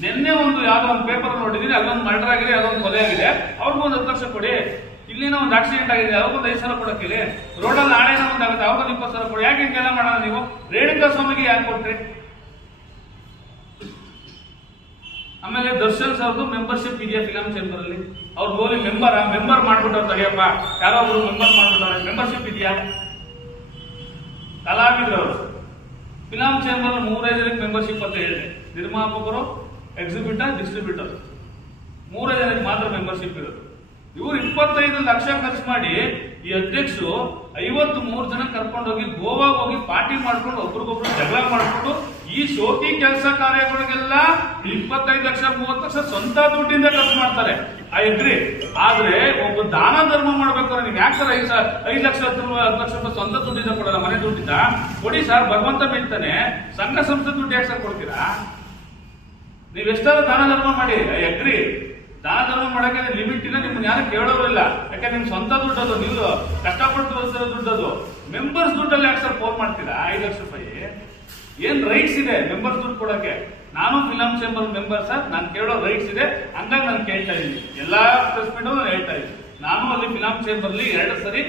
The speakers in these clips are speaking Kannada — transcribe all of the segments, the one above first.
ನಿನ್ನೆ ಒಂದು ಯಾವ್ದೋ ಒಂದು ಪೇಪರ್ ನೋಡಿದೀನಿ, ಅಲ್ಲೊಂದು ಮರ್ಡರ್ ಆಗಿದೆ ಅದೊಂದು ಕೊಲೆ ಆಗಿದೆ. ಅವ್ರಿಗೂ ಒಂದು ಹತ್ತು ಲಕ್ಷ ಕೊಡಿ. ಇಲ್ಲಿನ ಒಂದು ಆಕ್ಸಿಡೆಂಟ್ ಆಗಿದೆ ಅವ್ರಿಗೊಂದು ಐದು ಸಾವಿರ ಕೊಡಕ್ಕಿಲ್ಲ ರೋಡಲ್ಲಿ ಏನೋ ಒಂದು ಆಗುತ್ತೆ ಅವ್ರಿಗೊಂದು ಇಪ್ಪತ್ತು ಸಾವಿರ ಕೊಡಿ. ಯಾಕೆ ಹಿಂಗೆಲ್ಲ ಮಾಡೋಣ ನೀವು? ರೇಣುಕಾ ಸ್ವಾಮಿಗೆ ಯಾಕೆ ಕೊಟ್ರಿ? ಆಮೇಲೆ ದರ್ಶನ್ ಸರ್ದು ಮೆಂಬರ್ಶಿಪ್ ಇದೆಯಾ ಫಿಲಂ ಚೇಂಬರ್ ಅಲ್ಲಿ. ಅವ್ರು ಹೋಗಿ ಮೆಂಬರ್ ಮೆಂಬರ್ ಮಾಡ್ಬಿಟ್ಟವ್ರು ತಡಿಯಪ್ಪ ಯಾರೋ ಒಬ್ರು ಮೆಂಬರ್ ಮಾಡ್ಬಿಟ್ಟವ್ರೆ. ಮೆಂಬರ್ಶಿಪ್ ಇದೆಯಾ? ಕಲಾವಿದ್ರು ಅವರು. ಫಿಲಂ ಚೇಂಬರ್ ಮೂರೈದು ಜನಕ್ಕೆ ಮೆಂಬರ್ಶಿಪ್ ಅಂತ ಹೇಳಿದೆ. ನಿರ್ಮಾಪಕರು ಎಕ್ಸಿಬಿಟರ್ ಡಿಸ್ಟ್ರಿಬ್ಯೂಟರ್ ಮೂರೇ ಜನಕ್ಕೆ ಮಾತ್ರ ಮೆಂಬರ್ಶಿಪ್ ಇರೋದು. ಇವರು ಇಪ್ಪತ್ತೈದು ಲಕ್ಷ ಖರ್ಚು ಮಾಡಿ ಈ ಅಧ್ಯಕ್ಷರು ಐವತ್ತು ಮೂರು ಜನ ಕರ್ಕೊಂಡೋಗಿ ಗೋವಾಗ ಹೋಗಿ ಪಾರ್ಟಿ ಮಾಡ್ಕೊಂಡು ಒಬ್ರಿಗೊಬ್ರು ಜಗಳ ಮಾಡ್ಕೊಂಡು ಈ ಶೋಕಿ ಕೆಲಸ ಕಾರ್ಯಗಳಿಗೆಲ್ಲ ಇಪ್ಪತ್ತೈದು ಲಕ್ಷ, ಮೂವತ್ತು ಲಕ್ಷ ಸ್ವಂತ ದುಡ್ಡಿಂದ ಖರ್ಚು ಮಾಡ್ತಾರೆ. ಐ ಅಗ್ರಿ ಆದ್ರೆ ಒಬ್ಬ ದಾನ ಧರ್ಮ ಮಾಡ್ಬೇಕಾದ್ರೆ ನೀವು ಯಾಕೆ ಸರ್ ಐದು ಐದು ಲಕ್ಷ, ಹತ್ತು ಲಕ್ಷ ರೂಪಾಯಿ ಸ್ವಂತ ದುಡ್ಡಿಂದ ಕೊಡಲ್ಲ, ಮನೆ ದುಡ್ಡಿಂದ? ಕೊಡಿ ಸರ್, ಭಗವಂತ ಬೀಳ್ತಾನೆ. ಸಂಘ ಸಂಸ್ಥೆ ದುಡ್ಡು ಯಾಕೆ ಸರ್ ಕೊಡ್ತೀರಾ? ನೀವ್ ಎಷ್ಟಾದ್ರೂ ದಾನ ಧರ್ಮ ಮಾಡಿ ಐ ಅಗ್ರಿ ದಾನ ಧರ್ಮ ಮಾಡಕ್ಕೆ ಲಿಮಿಟ್ ಇಲ್ಲ ನಿಮ್ಗೆ ಯಾರು ಕೇಳೋರಿಲ್ಲ ಯಾಕಂದ್ರೆ ನಿಮ್ ಸ್ವಂತ ದುಡ್ಡದು ನೀವು ಕಷ್ಟಪಟ್ಟು ಗಳಿಸಿರೋ ದುಡ್ಡದು ಮೆಂಬರ್ಸ್ ದುಡ್ಡಲ್ಲಿ ಯಾಕೆ ಸರ್ ಫೋನ್ ಮಾಡ್ತೀರಾ? ಐದು ಲಕ್ಷ ರೂಪಾಯಿ. ಏನ್ ರೈಟ್ಸ್ ಇದೆ ಮೆಂಬರ್ಸ್ ದುಡ್ಡು ಕೊಡಕ್ಕೆ ನಾನು ಫಿಲಂ ಚೇಂಬರ್ ಮೆಂಬರ್ ಸರ್ ನಾನು ಕೇಳೋ ರೈಟ್ಸ್ ಇದೆ. ಹಂಗಾಗಿ ನಾನು ಕೇಳ್ತಾ ಇದ್ದೀನಿ. ಎಲ್ಲಾ ಪ್ರೆಸ್ ನಾನು ಹೇಳ್ತಾ ಇದ್ದೀನಿ. ನಾನು ಅಲ್ಲಿ ಫಿಲಂ ಚೇಂಬರ್ ಅಲ್ಲಿ ಎರಡು ಸರಿ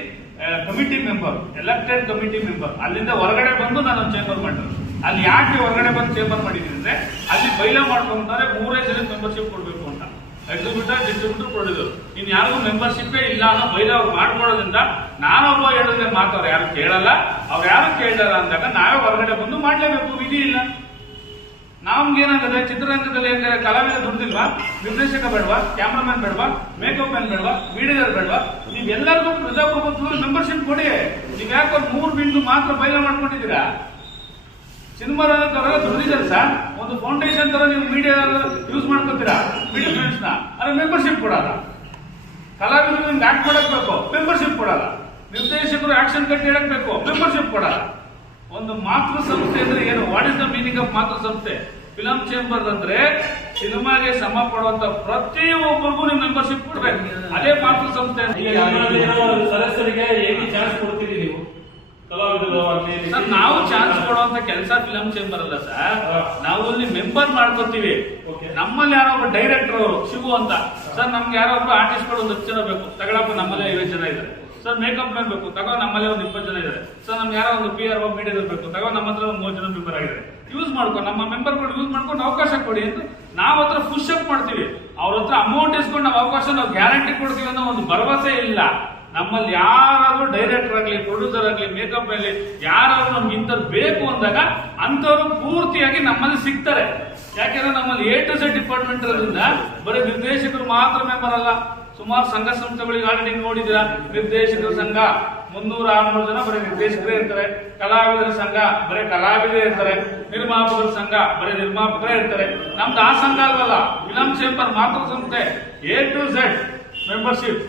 committee member elected committee member ಅಲ್ಲಿಂದ ಹೊರಗಡೆ ಬಂದು ನಾನು ಚೇಂಬರ್ ಮಾಡಿರೋದು ಅಲ್ಲಿ ಯಾಕೆ ಹೊರಗಡೆ ಬಂದು ಚೇಂಬರ್ ಮಾಡಿದ್ದೀನಿ ಅಂದ್ರೆ ಅಲ್ಲಿ ಬೈಲ ಮಾಡ್ಕೊಂತಾರೆ, ಮೂರೇ ಜನ ಮೆಂಬರ್ಶಿಪ್ ಕೊಡ್ಬೇಕು ಅಂತ. ಎಕ್ಸಿಬಿಟರ್ ಡಿಸ್ಟ್ರಿಬ್ಯೂಟರ್ ಪ್ರೊಡ್ಯೂಸರ್ ಇನ್ ಯಾರಿಗೂ ಮೆಂಬರ್ಶಿಪ್ ಇಲ್ಲ ಅನ್ನೋ ಬೈಲ ಅವ್ರು ಮಾಡ್ಕೊಳ್ಳೋದ್ರಿಂದ ನಾನೊಬ್ಬ ಹೇಳಿದ್ರೆ ಮಾತು ಅವ್ರು ಯಾರು ಕೇಳಲ್ಲ. ಅವ್ರು ಯಾರು ಕೇಳಲ್ಲ ಅಂದಾಗ ನಾವೇ ಹೊರಗಡೆ ಬಂದು ಮಾಡ್ಲೇಬೇಕು, ವಿಧಿ ಇಲ್ಲ. ನಮ್ಗೇನಾಗದೆ ಚಿತ್ರರಂಗದಲ್ಲಿ ಏನಾದ್ರೆ ಕಲಾವಿದ ದುಡ್ದಿಲ್ವಾ? ನಿರ್ದೇಶಕ ಬೇಡವಾ? ಕ್ಯಾಮ್ರಾಮನ್ ಬೇಡವಾ? ಮೇಕಪ್ ಮ್ಯಾನ್ ಬೇಡವಾ? ವೀಡಿಯೋ ಬೇಡವಾ? ನೀವೆಲ್ಲರಿಗೂ ಪ್ರಜಾಪ್ರಭುತ್ವದಲ್ಲಿ ಮೆಂಬರ್ಶಿಪ್ ಕೊಡಿ. ನೀವ್ ಯಾಕೊಂದು ಮೂರು ಮೂರ್ ಬಿಂದು ಮಾತ್ರ ಬೈಲ ಮಾಡ್ಕೊಂಡಿದ್ದೀರಾ? ಸಿನಿಮಾ ತರ ದುಡ್ದಿದ್ದಾರೆ ಸರ್. ಒಂದು ಫೌಂಡೇಶನ್ ತರ ನೀವು ಮೀಡಿಯಾ ಯೂಸ್ ಮಾಡ್ಕೊತೀರಾ? ಮೀಡಿಯಾ ಫ್ರೆಂಡ್ಸ್ನ. ಅದ್ರ ಮೆಂಬರ್ಶಿಪ್ ಕೊಡಲ್ಲ. ಕಲಾವಿದರು ನಿಮ್ಗೆ ಆಕ್ಟ್ ಮಾಡಕ್ ಬೇಕು ಮೆಂಬರ್ಶಿಪ್ ಕೊಡಲ್ಲ. ನಿರ್ದೇಶಕರು ಆಕ್ಷನ್ ಕಟ್ಟಿ ಹೇಳಕ್ ಬೇಕು ಮೆಂಬರ್ಶಿಪ್ ಕೊಡಲ್ಲ. ಒಂದು ಮಾತೃ ಸಂಸ್ಥೆ ಅಂದ್ರೆ ಏನು? What is the meaning of ಮಾತೃ ಸಂಸ್ಥೆ? ಫಿಲಂ ಚೇಂಬರ್ ಅಂದ್ರೆ ಸಿನಿಮಾಗೆ ಶ್ರಮ ಪಡುವಂತ ಪ್ರತಿಯೊಬ್ಬರಿಗೂ ನೀವು ಮೆಂಬರ್ಶಿಪ್ ಕೊಡ್ಬೇಕು. ಅದೇ ಮಾತೃ ಸಂಸ್ಥೆ ಸದಸ್ಯರಿಗೆ ಹೇಗೆ ಚಾನ್ಸ್ ಕೊಡ್ತೀರಿ ನೀವು? ಸರ್ ನಾವು ಚಾನ್ಸ್ ಕೊಡುವಂತ ಕೆಲಸ ಫಿಲಂ ಚೇಂಬರ್ ಅಲ್ಲ ಸರ್ ನಾವು ಅಲ್ಲಿ ಮೆಂಬರ್ ಮಾಡ್ಕೋತೀವಿ. ನಮ್ಮಲ್ಲಿ ಯಾರೋ ಒಬ್ಬ ಡೈರೆಕ್ಟರ್ ಅವರು ಶಿವು ಅಂತ. ಸರ್ ನಮ್ಗೆ ಯಾರೋ ಒಬ್ಬ ಆರ್ಟಿಸ್ಟ್ಗಳು ಒಂದು ಹತ್ತು ಜನ ಬೇಕು. ತಗೊಳಪ್ಪ ನಮ್ಮಲ್ಲೇ ಐವತ್ತು ಜನ ಇದ್ದಾರೆ. ಸರ್ ಮೇಕಪ್ ಮ್ಯಾನ್ ಬೇಕು. ತಗೋ ನಮ್ಮಲ್ಲೇ ಒಂದು ಇಪ್ಪತ್ತು ಜನ ಇದ್ದಾರೆ. ಸರ್ ನಮ್ಗೆ ಯಾರೋ ಒಂದು ಪಿ ಆರ್ ಒ ಮೀಡಿಯಾ ಬೇಕು. ತಗೋ ನಮ್ಮ ಹತ್ರ ಒಂದು ಮೂವತ್ತು ಜನ ಮೆಂಬರ್ ಆಗಿದೆ ಯೂಸ್ ಮಾಡ್ಕೊಂಡು ನಮ್ಮ ಮೆಂಬರ್ಗಳು ಯೂಸ್ ಮಾಡ್ಕೊಂಡು ಅವಕಾಶ ಕೊಡಿ ಅಂತ ನಾವ್ ಹತ್ರ ಪುಷ್ ಅಪ್ ಮಾಡ್ತೀವಿ. ಅವ್ರ ಹತ್ರ ಅಮೌಂಟ್ ಇಸ್ಕೊಂಡು ನಾವು ಅವಕಾಶ ನಾವು ಗ್ಯಾರಂಟಿ ಕೊಡ್ತೀವಿ ಅನ್ನೋ ಒಂದು ಭರವಸೆ ಇಲ್ಲ. ನಮ್ಮಲ್ಲಿ ಯಾರಾದ್ರೂ ಡೈರೆಕ್ಟರ್ ಆಗಲಿ ಪ್ರೊಡ್ಯೂಸರ್ ಆಗಲಿ ಮೇಕಪ್ ಆಗಲಿ, ಯಾರಾದ್ರೂ ನಮ್ಗೆ ಇಂಥದ್ದು ಬೇಕು ಅಂದಾಗ ಅಂಥವ್ರು ಪೂರ್ತಿಯಾಗಿ ನಮ್ಮಲ್ಲಿ ಸಿಗ್ತಾರೆ. ಯಾಕೆಂದ್ರೆ ನಮ್ಮಲ್ಲಿ ಎ ಟು ಝೆಡ್ ಡಿಪಾರ್ಟ್ಮೆಂಟ್ ಇರೋದ್ರಿಂದ ಬರೀ ನಿರ್ದೇಶಕರು ಮಾತ್ರ ಮೆಂಬರ್ ಅಲ್ಲ. ಸುಮಾರು ಸಂಘ ಸಂಸ್ಥೆಗಳಿಗೆ ಆಲ್ರೆಡಿ ನೋಡಿದಿರ ನಿರ್ದೇಶಕರ ಸಂಘ. ಮುನ್ನೂರ ಆರ್ನೂರು ಜನ ಬರೀ ನಿರ್ದೇಶಕರೇ ಇರ್ತಾರೆ. ಕಲಾವಿದರ ಸಂಘ, ಬರೀ ಕಲಾವಿದರೇ ಇರ್ತಾರೆ. ನಿರ್ಮಾಪಕರ ಸಂಘ, ಬರೀ ನಿರ್ಮಾಪಕರೇ ಇರ್ತಾರೆ. ನಮ್ದು ಆ ಸಂಘ ಅಲ್ವಲ್ಲ ಫಿಲಂ ಚೇಂಬರ್ ಮಾತೃ ಸಂಸ್ಥೆ. A to Z membership